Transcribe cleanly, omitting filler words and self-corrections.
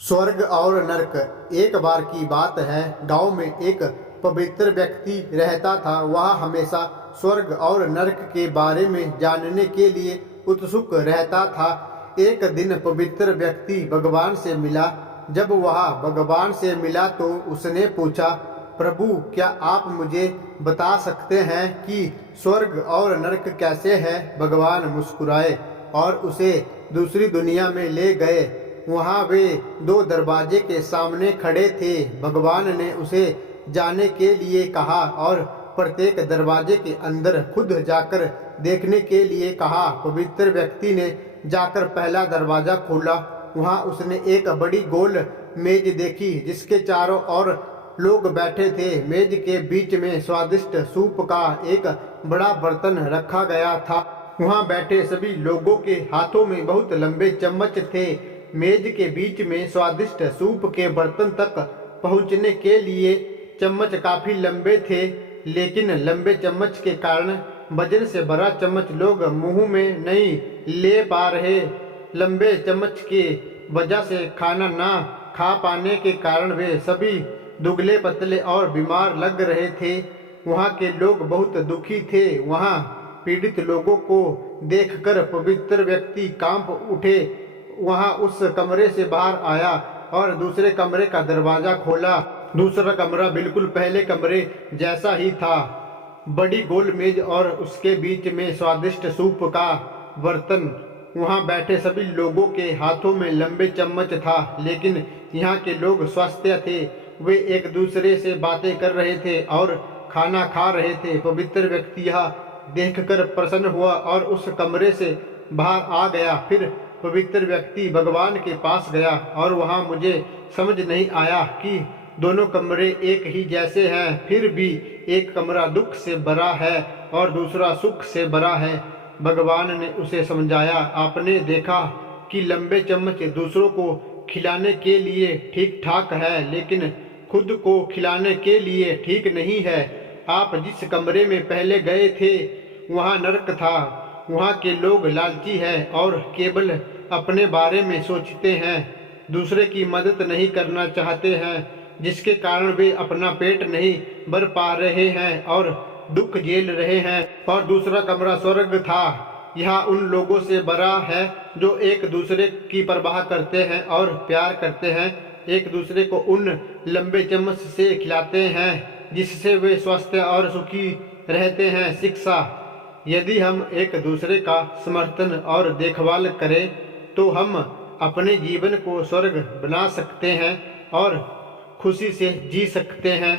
स्वर्ग और नरक। एक बार की बात है, गांव में एक पवित्र व्यक्ति रहता था। वह हमेशा स्वर्ग और नरक के बारे में जानने के लिए उत्सुक रहता था। एक दिन पवित्र व्यक्ति भगवान से मिला। जब वह भगवान से मिला तो उसने पूछा, प्रभु, क्या आप मुझे बता सकते हैं कि स्वर्ग और नरक कैसे है? भगवान मुस्कुराए और उसे दूसरी दुनिया में ले गए। वहां वे दो दरवाजे के सामने खड़े थे। भगवान ने उसे जाने के लिए कहा और प्रत्येक दरवाजे के अंदर खुद जाकर देखने के लिए कहा। पवित्र व्यक्ति ने जाकर पहला दरवाजा खोला। वहां उसने एक बड़ी गोल मेज देखी जिसके चारों ओर लोग बैठे थे। मेज के बीच में स्वादिष्ट सूप का एक बड़ा बर्तन रखा गया था। वहां बैठे सभी लोगों के हाथों में बहुत लंबे चम्मच थे। मेज के बीच में स्वादिष्ट सूप के बर्तन तक पहुंचने के लिए चम्मच काफी लंबे थे, लेकिन लंबे चम्मच के कारण वजन से भरा चम्मच लोग मुंह में नहीं ले पा रहे। लंबे चम्मच की वजह से खाना ना खा पाने के कारण वे सभी दुबले पतले और बीमार लग रहे थे। वहाँ के लोग बहुत दुखी थे। वहाँ पीड़ित लोगों को देखकर पवित्र व्यक्ति कांप उठे। वहाँ उस कमरे से बाहर आया और दूसरे कमरे का दरवाजा खोला। दूसरा कमरा बिल्कुल पहले कमरे जैसा ही था। बड़ी गोल मेज और उसके बीच में स्वादिष्ट सूप का बर्तन। वहाँ बैठे सभी लोगों के हाथों में लंबे चम्मच था, लेकिन यहाँ के लोग स्वस्थ थे। वे एक दूसरे से बातें कर रहे थे और खाना खा रहे थे। पवित्र व्यक्ति यह देखकर प्रसन्न हुआ और उस कमरे से बाहर आ गया। फिर पवित्र व्यक्ति भगवान के पास गया और वहाँ मुझे समझ नहीं आया कि दोनों कमरे एक ही जैसे हैं, फिर भी एक कमरा दुख से भरा है और दूसरा सुख से भरा है। भगवान ने उसे समझाया, आपने देखा कि लंबे चम्मच दूसरों को खिलाने के लिए ठीक ठाक है, लेकिन खुद को खिलाने के लिए ठीक नहीं है। आप जिस कमरे में पहले गए थे वहाँ नरक था। वहाँ के लोग लालची हैं और केवल अपने बारे में सोचते हैं, दूसरे की मदद नहीं करना चाहते हैं, जिसके कारण वे अपना पेट नहीं भर पा रहे हैं और दुख झेल रहे हैं। और दूसरा कमरा स्वर्ग था। यह उन लोगों से भरा है जो एक दूसरे की परवाह करते हैं और प्यार करते हैं, एक दूसरे को उन लंबे चम्मच से खिलाते हैं जिससे वे स्वस्थ और सुखी रहते हैं। शिक्षा। यदि हम एक दूसरे का समर्थन और देखभाल करें तो हम अपने जीवन को स्वर्ग बना सकते हैं और खुशी से जी सकते हैं।